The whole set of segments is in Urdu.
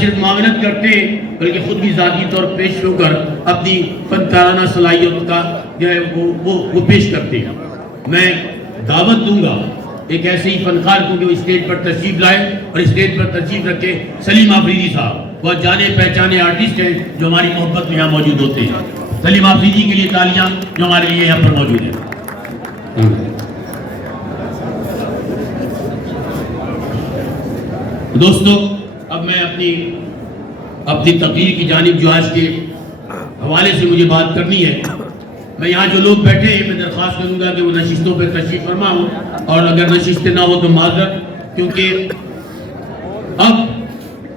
صرف معاونت کرتے ہیں بلکہ خود بھی ذاتی طور پیش ہو کر اپنی فنکارانہ صلاحیت کا جو ہے وہ پیش کرتے ہیں۔ میں دعوت دوں گا ایک ایسے ہی فنکار کو کہ وہ اسٹیج پر تشریف لائے اور اسٹیج پر تشریف رکھے۔ سلیم آفریدی صاحب بہت جانے پہچانے آرٹسٹ ہیں جو ہماری محبت میں یہاں موجود ہوتے ہیں۔ سلیم آفریدی کے لیے تالیاں جو ہمارے لیے یہاں پر موجود ہیں۔ دوستو، اب میں اپنی تقریر کی جانب جو آج کے حوالے سے مجھے بات کرنی ہے، میں یہاں جو لوگ بیٹھے ہیں میں درخواست کروں گا کہ وہ نشستوں پہ تشریف فرما ہوں، اور اگر نشستیں نہ ہو تو معذرت، کیونکہ اب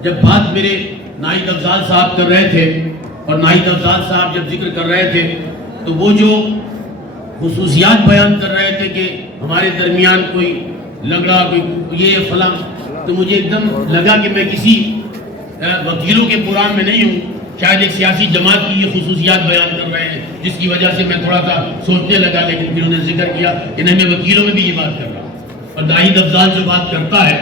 جب بات میرے ناہید افضال صاحب کر رہے تھے اور ناہید افضال صاحب جب ذکر کر رہے تھے تو وہ جو خصوصیات بیان کر رہے تھے کہ ہمارے درمیان کوئی لگڑا کوئی یہ فلاں، تو مجھے ایک دم لگا کہ میں کسی وکیلوں کے پران میں نہیں ہوں، شاید ایک سیاسی جماعت کی یہ خصوصیات بیان کر رہے ہیں، جس کی وجہ سے میں تھوڑا سا سوچنے لگا، لیکن پھر انہوں نے ذکر کیا کہ نہیں، میں وکیلوں میں بھی یہ بات کر رہا ہوں۔ اور ناہید افضال جو بات کرتا ہے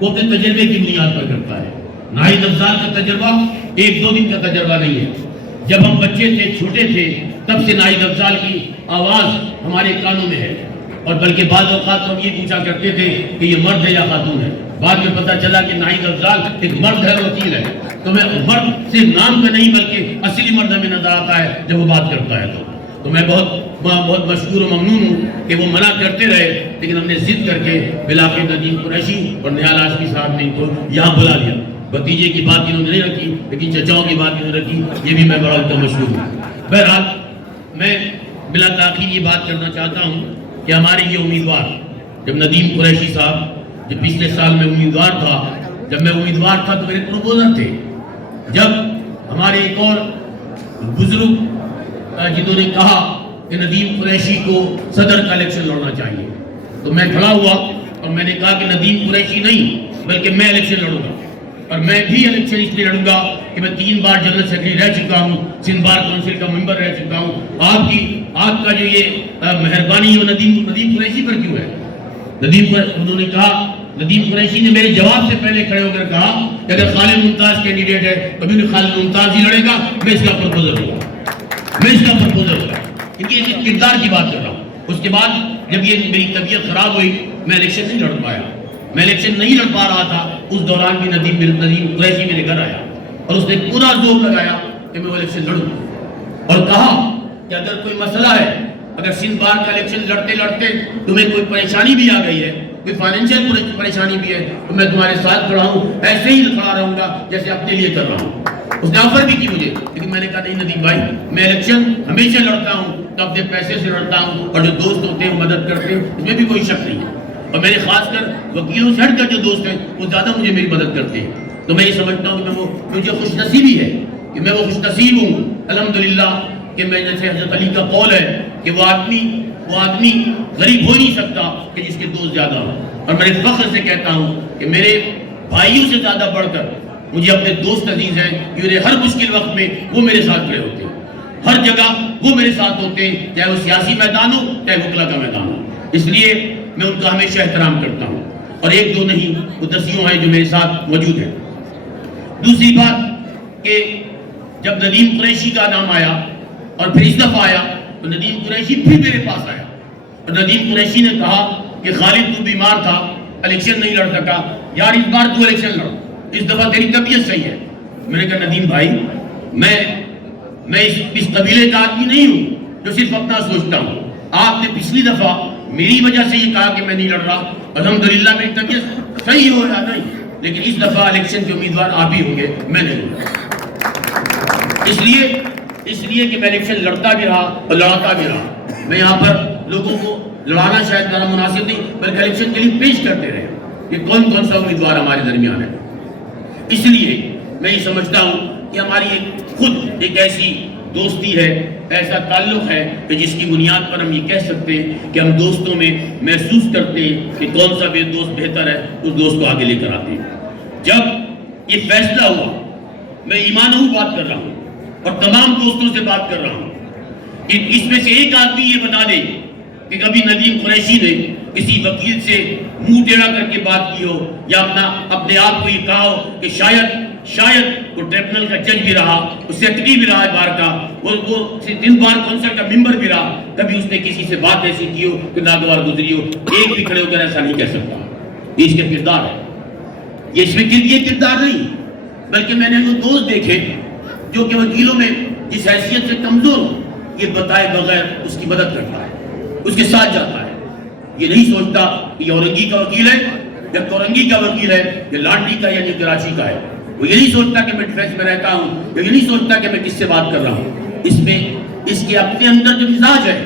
وہ اپنے تجربے کی بنیاد پر کرتا ہے۔ ناہید افضال کا تجربہ ایک دو دن کا تجربہ نہیں ہے۔ جب ہم بچے تھے، چھوٹے تھے، تب سے ناہید افضال کی آواز ہمارے کانوں میں ہے، اور بلکہ بعض اوقات ہم یہ پوچھا کرتے تھے کہ یہ مرد ہے یا خاتون ہے۔ بعد میں پتہ چلا کہ ناہید افضال ایک مرد ہے، وکیل ہے۔ تو میں مرد صرف نام کا نہیں بلکہ اصلی مرد ہمیں نظر آتا ہے جب وہ بات کرتا ہے۔ تو میں بہت مشکور و ممنون ہوں کہ وہ منع کرتے رہے، لیکن ہم نے ضد کر کے بلاخر ندیم قریشی اور نہال ہاشمی صاحب نے ان کو یہاں بلا لیا۔ بھتیجے کی بات انہوں نے نہیں رکھی، لیکن چچاؤں کی بات انہوں نے رکھی، یہ بھی میں بڑا مشکور ہوں۔ بہرحال میں بلا تاخیر یہ بات کرنا چاہتا ہوں کہ ہمارے یہ امیدوار، جب ندیم قریشی صاحب جو پچھلے سال میں امیدوار تھا، جب میں امیدوار تھا تو میرے پروپوزر تھے۔ جب ہمارے ایک اور بزرگ جنہوں نے کہا کہ ندیم قریشی کو صدر کا الیکشن لڑنا چاہیے، تو میں کھڑا ہوا اور میں نے کہا کہ ندیم قریشی نہیں بلکہ میں الیکشن لڑوں گا، اور میں بھی الیکشن اس لیے لڑوں گا کہ میں 3 بار جنرل سیکرٹری رہ چکا ہوں، سندھ بار کونسل کا ممبر رہ چکا ہوں۔ آپ کا جو یہ مہربانی ہے ندیم قریشی پر کیوں ہے؟ انہوں نے کہا، ندیم قریشی نے میرے جواب سے پہلے کھڑے ہو کر کہا کہ اگر خالد ممتاز کینڈیڈیٹ ہے تو بھی خالد ممتاز ہی لڑے گا، میں اس کا پرپوزر ہوں گا، کیونکہ یہ کردار کی بات کر رہا ہوں۔ اس کے بعد جب یہ میری طبیعت خراب ہوئی، میں الیکشن نہیں لڑ پایا، میں الیکشن نہیں لڑ پا رہا تھا۔ اس دوران بھی ندیم قریشی میرے گھر آیا اور اس نے پورا زور لگایا کہ میں وہ الیکشن لڑوں، اور کہا کہ اگر کوئی مسئلہ ہے، اگر سندھ بار کا الیکشن لڑتے لڑتے تمہیں کوئی پریشانی بھی آ گئی ہے، کوئی فائنینشیل پریشانی بھی ہے، تو میں تمہارے ساتھ کھڑا ہوں، ایسے ہی کھڑا رہوں گا جیسے اپنے لیے کر رہا ہوں۔ اس نے آفر بھی کی مجھے، لیکن میں نے کہا نہیں ندیم بھائی، میں الیکشن ہمیشہ لڑتا ہوں تو اپنے پیسے سے لڑتا ہوں، اور جو دوست ہوتے ہیں مدد کرتے ہیں، اس میں بھی کوئی شک نہیں ہے۔ اور میرے خاص کر وکیلوں سے ہٹ کر جو دوست ہیں وہ زیادہ مجھے میری مدد کرتے ہیں۔ تو میں یہ سمجھتا ہوں کہ مجھے خوش نصیبی ہے کہ میں وہ خوش نصیب ہوں الحمدللہ، کہ میں جیسے حضرت علی کا قول ہے کہ وہ آدمی غریب ہو نہیں سکتا کہ جس کے دوست زیادہ ہوں۔ اور میں فخر سے کہتا ہوں کہ میرے بھائیوں سے زیادہ بڑھ کر مجھے اپنے دوست عزیز ہیں، کہ ہر مشکل وقت میں وہ میرے ساتھ کھڑے ہوتے ہیں، ہر جگہ وہ میرے ساتھ ہوتے ہیں، چاہے وہ سیاسی میدان ہو چاہے وکلا کا میدان ہو۔ اس لیے میں ان کا ہمیشہ احترام کرتا ہوں، اور ایک دو نہیں، وہ دسیوں ہیں جو میرے ساتھ موجود ہیں۔ دوسری بات کہ جب ندیم قریشی کا نام آیا اور پھر اس دفعہ آیا تو ندیم قریشی پھر میرے پاس آیا، اور ندیم قریشی نے کہا کہ خالد تو بیمار تھا، الیکشن نہیں لڑ سکا، یار اس بار تو الیکشن لڑ، اس دفعہ تیری طبیعت صحیح ہے۔ میں نے کہا ندیم بھائی، میں اس قبیلے کا آدمی نہیں ہوں جو صرف اپنا سوچتا ہوں۔ آپ نے پچھلی دفعہ میری وجہ سے یہ کہا کہ میں نہیں لڑ رہا، الحمدللہ میری طبیعت صحیح ہو یا نہیں، لیکن اس دفعہ الیکشن کے امیدوار آپ ہی ہوں گے، میں نہیں ہوں۔ اس لیے کہ میں الیکشن لڑتا بھی رہا اور لڑاتا بھی رہا۔ میں یہاں پر لوگوں کو لڑانا شاید زیادہ مناسب نہیں، بلکہ الیکشن کے لیے پیش کرتے رہے کہ کون کون سا امیدوار ہمارے درمیان ہے۔ اس لیے میں یہ سمجھتا ہوں کہ ہماری خود ایک ایسی دوستی ہے، ایسا تعلق ہے کہ جس کی بنیاد پر ہم یہ کہہ سکتے ہیں کہ ہم دوستوں میں محسوس کرتے ہیں کہ کون سا بھی دوست بہتر ہے، اس دوست کو آگے لے کر آتے ہیں۔ جب یہ فیصلہ ہوا، میں ایمانوں بات کر رہا ہوں اور تمام دوستوں سے بات کر رہا ہوں کہ اس میں سے ایک آدمی یہ بتا دے کہ کبھی ندیم قریشی نے کسی وکیل سے منہ ٹیڑھا کر کے بات کی ہو، یا اپنے آپ کو یہ کہا ہو کہ شاید شاید وہ ٹریبونل کا جج بھی رہا، وہ سیکرٹری بھی رہا بار کا، وہ دن بار کونسل کا ممبر بھی رہا، کبھی اس نے کسی سے بات ایسی کی ہو کہ ناگوار گزری ہو، ایک بھی کھڑے ہو کر ایسا نہیں کہہ سکتا. یہ اس کا کردار ہے. یہ اس میں یہ کردار نہیں، بلکہ میں نے وہ دوست دیکھے جو کہ وکیلوں میں جس حیثیت سے کمزور ہو، یہ بتائے بغیر اس کی مدد کرتا ہے، اس کے ساتھ جاتا ہے. یہ نہیں سوچتا کہ یہ اورنگی کا وکیل ہے یا کورنگی کا وکیل ہے یا لانڈی کا یا نیو کراچی کا ہے. وہ یہ نہیں سوچتا کہ میں ڈیفینس میں رہتا ہوں، یا یہ نہیں سوچتا کہ میں کس سے بات کر رہا ہوں. اس میں اس کے اپنے اندر جو مزاج ہے،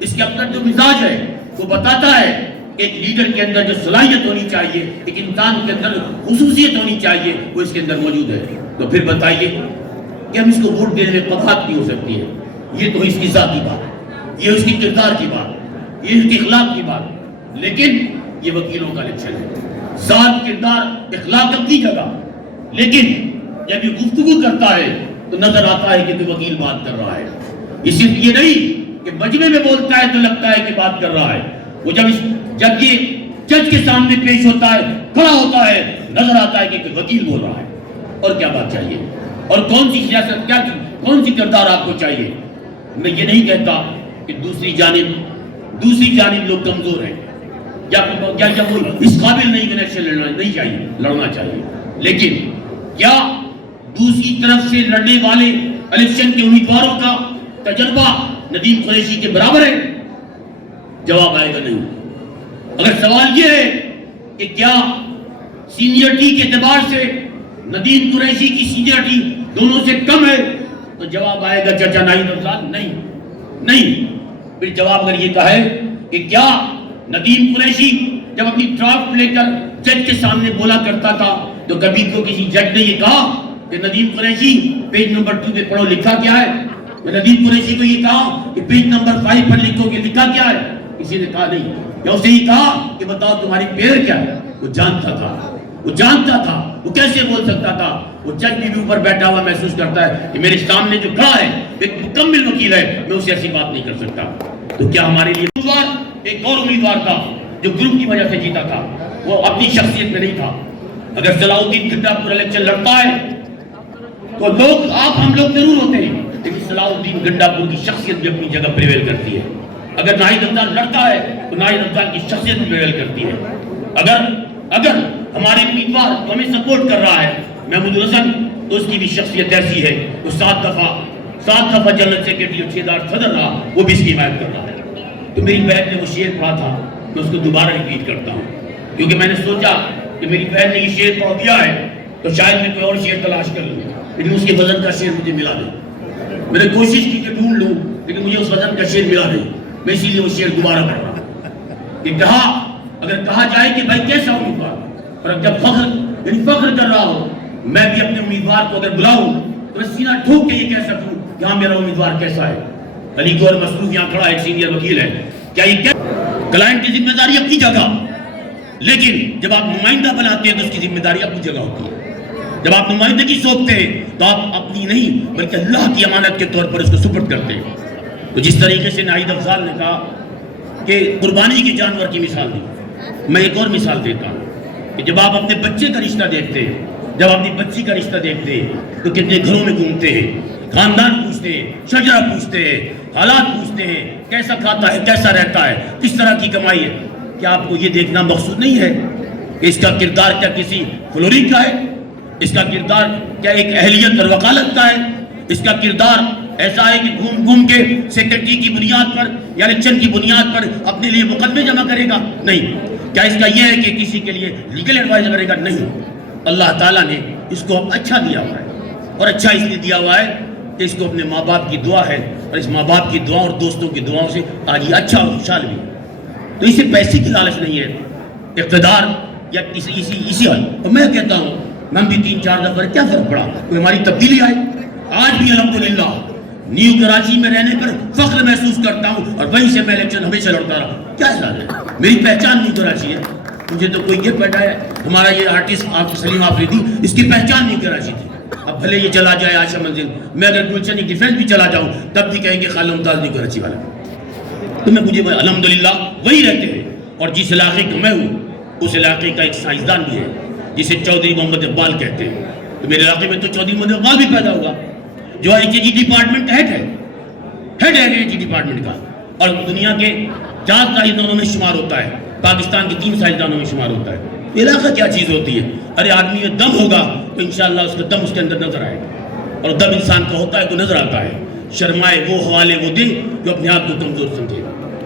اس کے اندر جو مزاج ہے وہ بتاتا ہے کہ ایک لیڈر کے اندر جو صلاحیت ہونی چاہیے، ایک انسان کے اندر خصوصیت ہونی چاہیے، وہ اس کے اندر موجود ہے. تو پھر بتائیے کہ ہم اس کو ووٹ دینے میں قباحت نہیں ہو سکتی ہے. یہ تو اس کی ذاتی بات ہے، یہ اس کی کردار کی بات، یہ اس کے اخلاق کی بات. لیکن یہ وکیلوں کا الیکشن ہے، ذات کردار اخلاق اپنی جگہ، لیکن جب یہ گفتگو کرتا ہے تو نظر آتا ہے کہ کوئی وکیل بات کر رہا ہے. یہ صرف یہ نہیں کہ مجمع میں بولتا ہے تو لگتا ہے کہ بات کر رہا ہے. وہ جب یہ جج کے سامنے پیش ہوتا ہے، کھڑا ہوتا ہے، نظر آتا ہے کہ کوئی وکیل بول رہا ہے. اور کیا بات چاہیے؟ اور کون سی سیاست، کون سی کردار آپ کو چاہیے؟ میں یہ نہیں کہتا کہ دوسری جانب لوگ کمزور ہیں یا وہ اس قابل نہیں کہ الیکشن لڑنا نہیں چاہیے، لڑنا چاہیے. لیکن کیا دوسری طرف سے لڑنے والے الیکشن کے امیدواروں کا تجربہ ندیم قریشی کے برابر ہے؟ جواب آئے گا نہیں. اگر سوال یہ ہے کہ کیا سینئرٹی کے اعتبار سے ندیم قریشی کی سینئرٹی دونوں سے کم ہے، تو جواب آئے گا چچا ناہید افضال نہیں. پھر جواب اگر یہ کہا ہے کہ کیا ندیم قریشی جب اپنی ڈرافٹ لے کر جج کے سامنے بولا کرتا تھا تو کبھی کو کسی جج نے یہ کہا کہ ندیم قریشی پیج نمبر 2 پہ پڑھو لکھا کیا ہے؟ ندیم قریشی کو یہ کہا کہ پیج نمبر 5 پر لکھو کہ لکھا کیا ہے؟ کسی نے کہا نہیں. یا اسے یہ کہا کہ بتاؤ تمہاری پیر کیا ہے؟ وہ جانتا تھا. وہ کیسے بول سکتا تھا؟ وہ جج بھی اوپر بیٹھا ہوا محسوس کرتا ہے کہ میرے سامنے جو کھڑا ہے ایک مکمل وکیل ہے، میں اسے ایسی بات نہیں کر سکتا. تو کیا ہمارے لیے ایک اور امیدوار تھا جو گروپ کی وجہ سے جیتا تھا، وہ اپنی شخصیت میں نہیں تھا. اگر صلاح الدین گڈا پور الیکشن لڑتا ہے تو ہم لوگ ضرور ہوتے ہیں، لیکن صلاح الدین گڈا پور کی شخصیت بھی اپنی جگہ پریویل کرتی ہے. اگر ناہید افضال لڑتا ہے تو ناہید افضال کی شخصیت بھی پریویل کرتی ہے. اگر ہمارے امیدوار تو ہمیں سپورٹ کر رہا ہے محمود الحسن، تو اس کی بھی شخصیت ایسی ہے. وہ 7 دفعہ جنرل سیکرٹری اور 6 بار صدر رہا، وہ بھی اس کی حمایت کر رہا ہے. تو میری بہن نے وہ شعر پڑھا تھا، میں اس کو دوبارہ ریپیٹ کرتا ہوں، کیونکہ میں نے سوچا کہ میری بہن نے یہ شعر پڑھ دیا ہے تو شاید میں کوئی اور شعر تلاش کر لوں، لیکن اس کے وزن کا شعر مجھے ملا نہیں. میں نے کوشش کی کہ ڈھونڈ لوں، لیکن مجھے اس وزن کا شعر ملا نہیں. میں اسی لیے وہ شعر دوبارہ پڑھ رہا ہوں کہ اگر کہا جائے کہ بھائی کیسا امیدوار، اور جب فخر کر رہا ہوں، میں بھی اپنے امیدوار کو اگر بلاؤں تو میں سینہ ٹھوک کے یہ کہہ سکوں کہ ہاں میرا امیدوار کیسا ہے. علی گور مسعود یہاں کھڑا ایک سینئر وکیل ہے. کیا یہ کلائنٹ کی ذمہ داری اپنی جگہ، لیکن جب آپ نمائندہ بناتے ہیں تو اس کی ذمہ داری اپنی جگہ ہوتی ہے. جب آپ نمائندگی سونپتے ہیں تو آپ اپنی نہیں بلکہ اللہ کی امانت کے طور پر اس کو سپرد کرتے ہیں. تو جس طریقے سے ناہید افضال نے کہا کہ قربانی کے جانور کی مثال دی، میں ایک اور مثال دیتا ہوں کہ جب آپ اپنے بچے کا رشتہ دیکھتے ہیں، جب اپنی بچی کا رشتہ دیکھتے ہیں تو کتنے گھروں میں گھومتے ہیں، خاندان پوچھتے ہیں، شجرہ پوچھتے ہیں، حالات پوچھتے ہیں، کیسا کھاتا ہے، کیسا رہتا ہے، کس طرح کی کمائی ہے. کیا آپ کو یہ دیکھنا مقصود نہیں ہے کہ اس کا کردار کیا کسی فلورنگ کا ہے؟ اس کا کردار کیا ایک اہلیت اور وکالت کا ہے؟ اس کا کردار ایسا ہے کہ گھوم کے سیکرٹری کی بنیاد پر یا الیکشن کی بنیاد پر اپنے لیے مقدمے جمع کرے گا؟ نہیں. کیا اس کا یہ ہے کہ کسی کے لیے لیگل ایڈوائز کرے گا؟ نہیں. اللہ تعالیٰ نے اس کو اچھا دیا ہوا ہے، اور اچھا اس لیے دیا ہوا ہے کہ اس کو اپنے ماں باپ کی دعا ہے، اور اس ماں باپ کی دعا اور دوستوں کی دعاؤں سے آج یہ اچھا اور خوشحال بھی. تو اسے پیسے کی لالچ نہیں ہے، اقتدار یا اسی حال. اور میں کہتا ہوں ہم بھی 3-4 دفعہ کیا فرق پڑا، کوئی ہماری تبدیلی آئے. آج بھی الحمدللہ نیو کراچی میں رہنے پر فخر محسوس کرتا ہوں، اور وہیں سے میں الیکشن ہمیشہ لڑتا رہا. کیا حال ہے؟ میری پہچان نیو کراچی ہے. مجھے تو کوئی یہ پیدا ہے، ہمارا یہ آرٹسٹ سلیم آفریدی، اس کی پہچان نیو کراچی تھی. اب بھلے یہ چلا جائے آشا منزل، میں اگر گلشن ڈیفینس بھی چلا جاؤں تب بھی کہیں گے خالد ممتاز نیو کراچی والا. تو مجھے الحمدللہ وہی رہتے ہیں. اور جس علاقے کا میں ہوں اس علاقے کا ایک سائنسدان بھی ہے جسے چودھری محمد اقبال کہتے ہیں. تو میرے علاقے میں تو چودھری محمد اقبال بھی پیدا ہوا جو IKG ڈپارٹمنٹ کا ہیڈ ہے IKG ڈپارٹمنٹ کا، اور دنیا کے 4 سائنسدانوں میں شمار ہوتا ہے، پاکستان کے 3 سائنسدانوں میں شمار ہوتا ہے۔ علاقہ کیا چیز ہوتی ہے؟ ارے آدمی میں دم ہوگا تو انشاءاللہ اس کا دم اس کے اندر نظر آئے گا، اور دم انسان کا ہوتا ہے تو نظر آتا ہے۔ شرمائے وہ حوالے وہ دل جو اپنے آپ کو کمزور سمجھے۔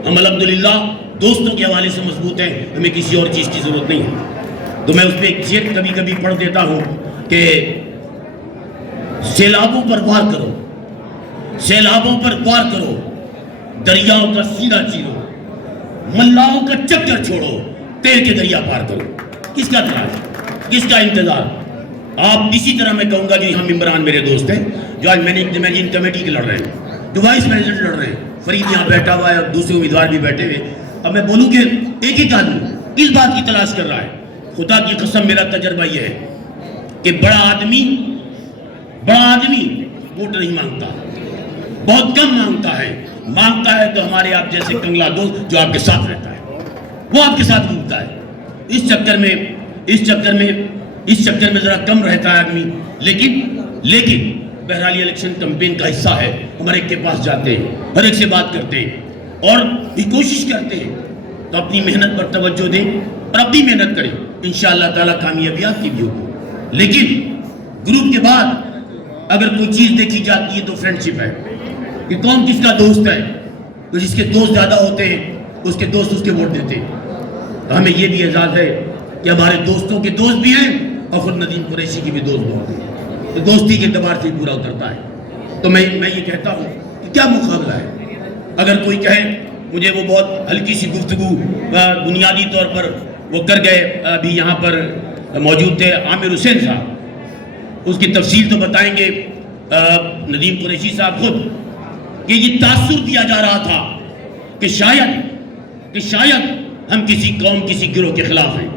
ہم الحمدللہ دوستوں کے حوالے سے مضبوط ہیں، ہمیں کسی اور چیز کی ضرورت نہیں ہے۔ تو میں اس پہ ایک شعر کبھی کبھی پڑھ دیتا ہوں کہ سیلابوں پر وار کرو، سیلابوں پر وار کرو، دریاؤں کا سینہ چیرو، ملاؤں کا چکر چھوڑو، تیر کے دریا پار کرو۔ کس کا تلاش، کس کا انتظار؟ آپ اسی طرح میں کہوں گا کہ ہم عمران میرے دوست ہیں جو آج مینیجنگ کمیٹی کے لڑ رہے ہیں، جو وائس پریزیڈنٹ لڑ رہے ہیں، فرید یہاں بیٹھا ہوا ہے اور دوسرے امیدوار بھی بیٹھے ہوئے۔ اب میں بولوں کہ ایک ایک آدمی کس بات کی تلاش کر رہا ہے؟ خدا کی قسم میرا تجربہ یہ ہے کہ بڑا آدمی ووٹ نہیں مانگتا، بہت کم مانگتا ہے تو ہمارے آپ جیسے کنگلا دوست جو آپ کے ساتھ رہتا ہے، وہ آپ کے ساتھ گھومتا ہے۔ اس چکر میں ذرا کم رہتا ہے آدمی، لیکن بہرحال یہ الیکشن کمپین کا حصہ ہے، ہم ہر ایک کے پاس جاتے ہیں، ہر ایک سے بات کرتے ہیں اور بھی کوشش کرتے ہیں، تو اپنی محنت پر توجہ دیں اور اپنی محنت کریں، انشاءاللہ تعالیٰ کامیابی آپ کی بھی ہوگی۔ لیکن گروپ کے بعد اگر کوئی چیز دیکھی جاتی ہے تو فرینڈشپ ہے، کہ کون کس کا دوست ہے، تو جس کے دوست زیادہ ہوتے ہیں اس کے دوست اس کے ووٹ دیتے ہیں۔ تو ہمیں یہ بھی اعزاز ہے کہ ہمارے دوستوں کے دوست بھی ہیں اور خود ندیم قریشی کی بھی دوست بہت ہیں، تو دوستی کے اعتبار سے پورا اترتا ہے۔ تو میں یہ کہتا ہوں کہ کیا مقابلہ ہے؟ اگر کوئی کہے مجھے وہ بہت ہلکی سی گفتگو بنیادی طور پر وہ کر گئے، ابھی یہاں پر موجود تھے عامر حسین صاحب، اس کی تفصیل تو بتائیں گے ندیم قریشی صاحب خود، کہ یہ تاثر دیا جا رہا تھا کہ شاید ہم کسی قوم کسی گروہ کے خلاف ہیں،